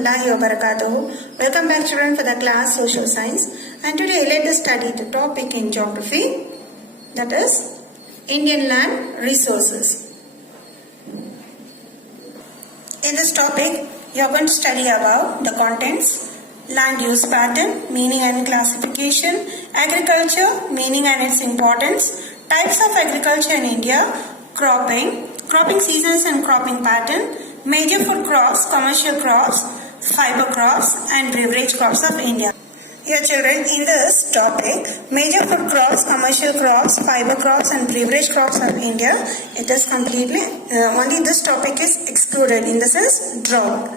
warahmatullahi wabarakatuh. Welcome back children for the class Social Science, and today let us study the topic in geography, that is Indian land resources. In this topic you are going to study about the contents, land use pattern, meaning and classification, agriculture, meaning and its importance, types of agriculture in India, cropping seasons and cropping pattern, major food crops, commercial crops, fiber crops and beverage crops of India. Here children, in this topic, major food crops, commercial crops, fiber crops and beverage crops of India, it is completely, only this topic is excluded, in the sense drought.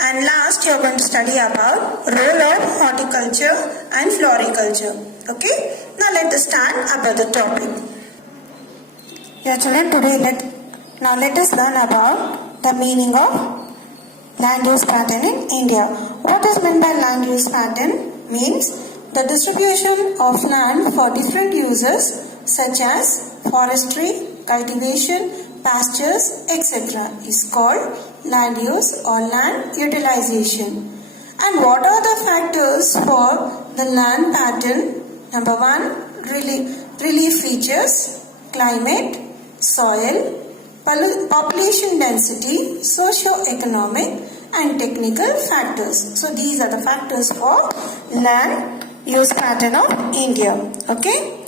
And last you are going to study about role of horticulture and floriculture. Okay, now let us start about the topic. Yeah children, today let us learn about the meaning of land use pattern in India. What is meant by land use pattern? Means the distribution of land for different uses such as forestry, cultivation, pastures, etc. is called land use or land utilization. And what are the factors for the land pattern? Number 1, relief features, climate, soil, population density, socio-economic and technical factors. So these are the factors for land use pattern of India. Okay.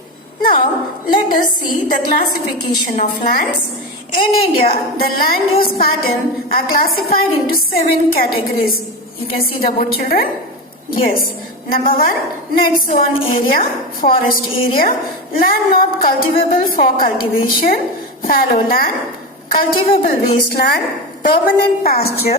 Now let us see the classification of lands. In India, the land use pattern are classified into 7 categories. You can see the board children. Yes. Number 1, net zone area, forest area, land not cultivable for cultivation, fallow land, cultivable wasteland, permanent pasture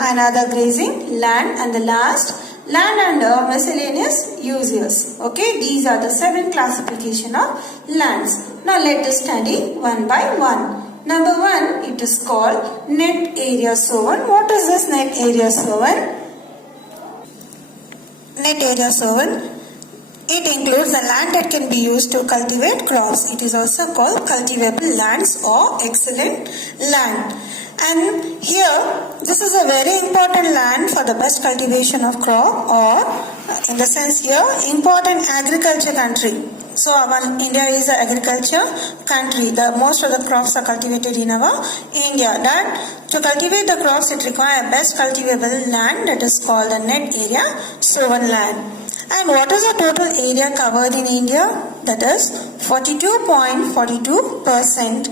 and other grazing land, and the last, land under miscellaneous uses. Okay, these are the 7 classification of lands. Now let us study one by one. Number 1, it is called net area sown. What is this net area sown? Net area sown, it includes the land that can be used to cultivate crops. It is also called cultivable lands or excellent land. And here, this is a very important land for the best cultivation of crop, or in the sense here, important agriculture country. So our India is an agriculture country. Most of the crops are cultivated in our India. That to cultivate the crops, it requires best cultivable land, that is called the net area sown land. And what is the total area covered in India? That is 42.42%.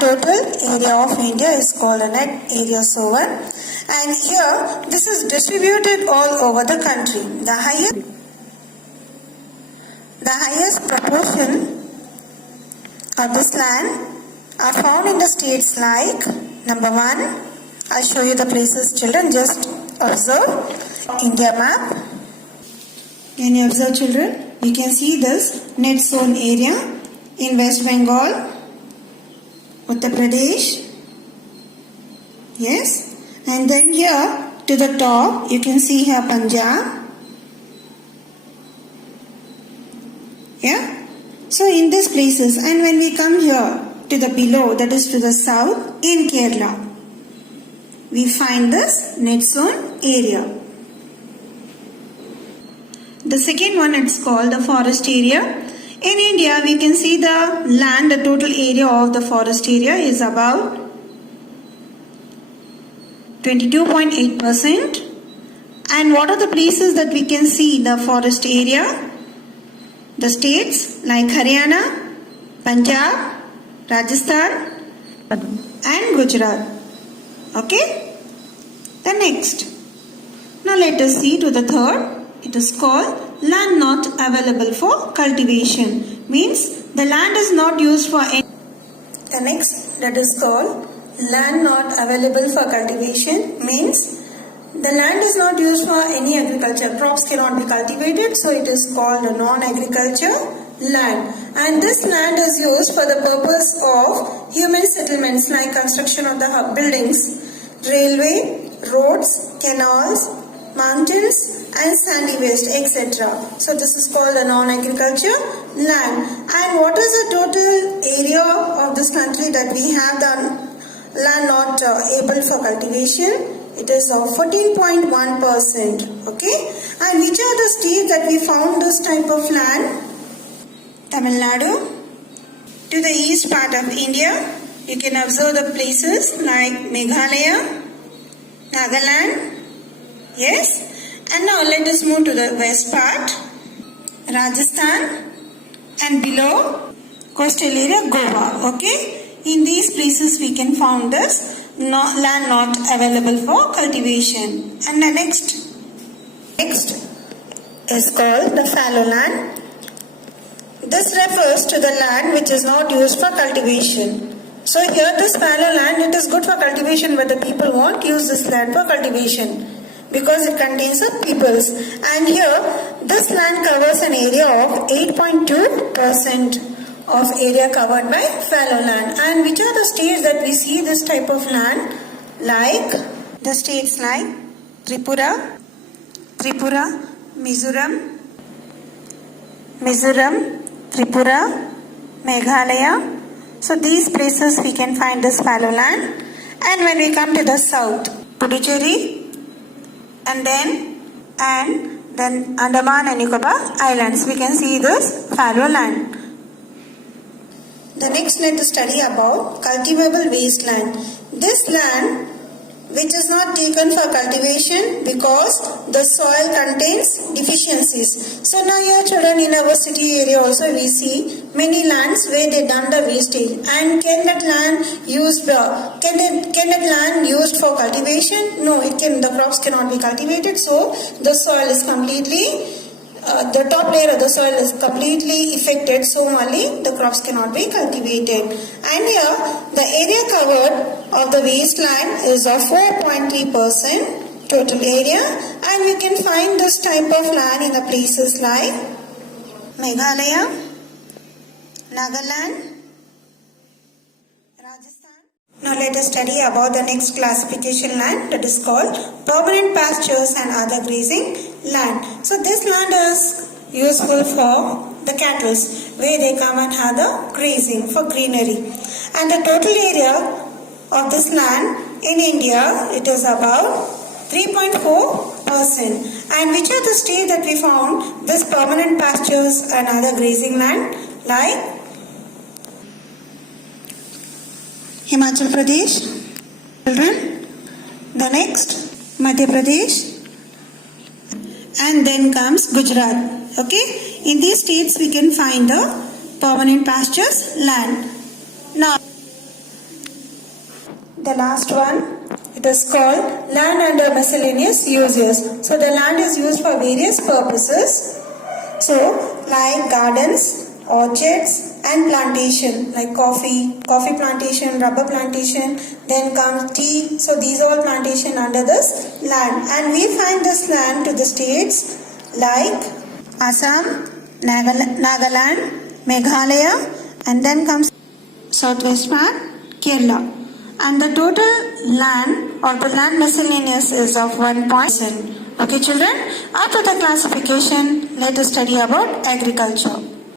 Total area of India is called a net area sown. And here, this is distributed all over the country. The highest proportion of this land are found in the states like, number 1, I'll show you the places children, just observe India map. Can you observe children? You can see this net zone area in West Bengal, Uttar Pradesh. Yes. And then here to the top you can see here Punjab. Yeah. So in these places, and when we come here to the below, that is to the south, in Kerala, we find this net zone area. The second one, it's called the forest area. In India, we can see the land, the total area of the forest area is about 22.8%. And what are the places that we can see the forest area? The states like Haryana, Punjab, Rajasthan and Gujarat. Okay? The next. Now let us see to the third. It is called land not available for cultivation. Means the land is not used for any. The next, that is called land not available for cultivation, means the land is not used for any agriculture. Crops cannot be cultivated, so it is called a non-agriculture land. And this land is used for the purpose of human settlements like construction of the buildings, railway, roads, canals, mountains and sandy waste, etc. So this is called a non-agriculture land. And what is the total area of this country that we have done land not able for cultivation. It is 14.1%. Okay. And which are the states that we found this type of land? Tamil Nadu. To the east part of India, you can observe the places like Meghalaya, Nagaland. Yes. And now let us move to the west part, Rajasthan, and below coastal area Goa. Okay. In these places we can find this land not available for cultivation. And the next is called the fallow land. This refers to the land which is not used for cultivation. So here this fallow land, it is good for cultivation, but the people won't use this land for cultivation because it contains the peoples. And here this land covers an area of 8.2% of area covered by fallow land. And which are the states that we see this type of land? Like the states like Tripura, Mizoram, Tripura, Meghalaya. So these places we can find this fallow land. And when we come to the south, Puducherry, and then Andaman and Nicobar Islands, we can see this fallow land. The next let us study about cultivable wasteland. This land which is not taken for cultivation because the soil contains deficiencies. So now here children, in our city area also we see many lands where they done the wastage. And can that land used for cultivation? No, the crops cannot be cultivated. So the soil is completely the top layer of the soil is completely affected, so only the crops cannot be cultivated. And here the area covered of the wasteland is of 4.3% total area, and we can find this type of land in the places like Meghalaya, Nagaland, Rajasthan. Now let us study about the next classification land, that is called permanent pastures and other grazing land. So this land is useful for the cattle where they come and have the grazing for greenery. And the total area of this land in India, it is about 3.4%. And which are the states that we found this permanent pastures and other grazing land? Like Himachal Pradesh, children. The next, Madhya Pradesh, and then comes Gujarat. Okay, in these states we can find the permanent pastures land. Now, the last one, it is called land under miscellaneous uses. So the land is used for various purposes. So like gardens, orchards, and plantation like coffee plantation, rubber plantation, then comes tea. So these all plantation under this land, and we find this land to the states like Assam, Nagaland, Meghalaya, and then comes southwest part, Kerala. And the total land or the land miscellaneous is of 1%. Okay children, after the classification, let us study about agriculture.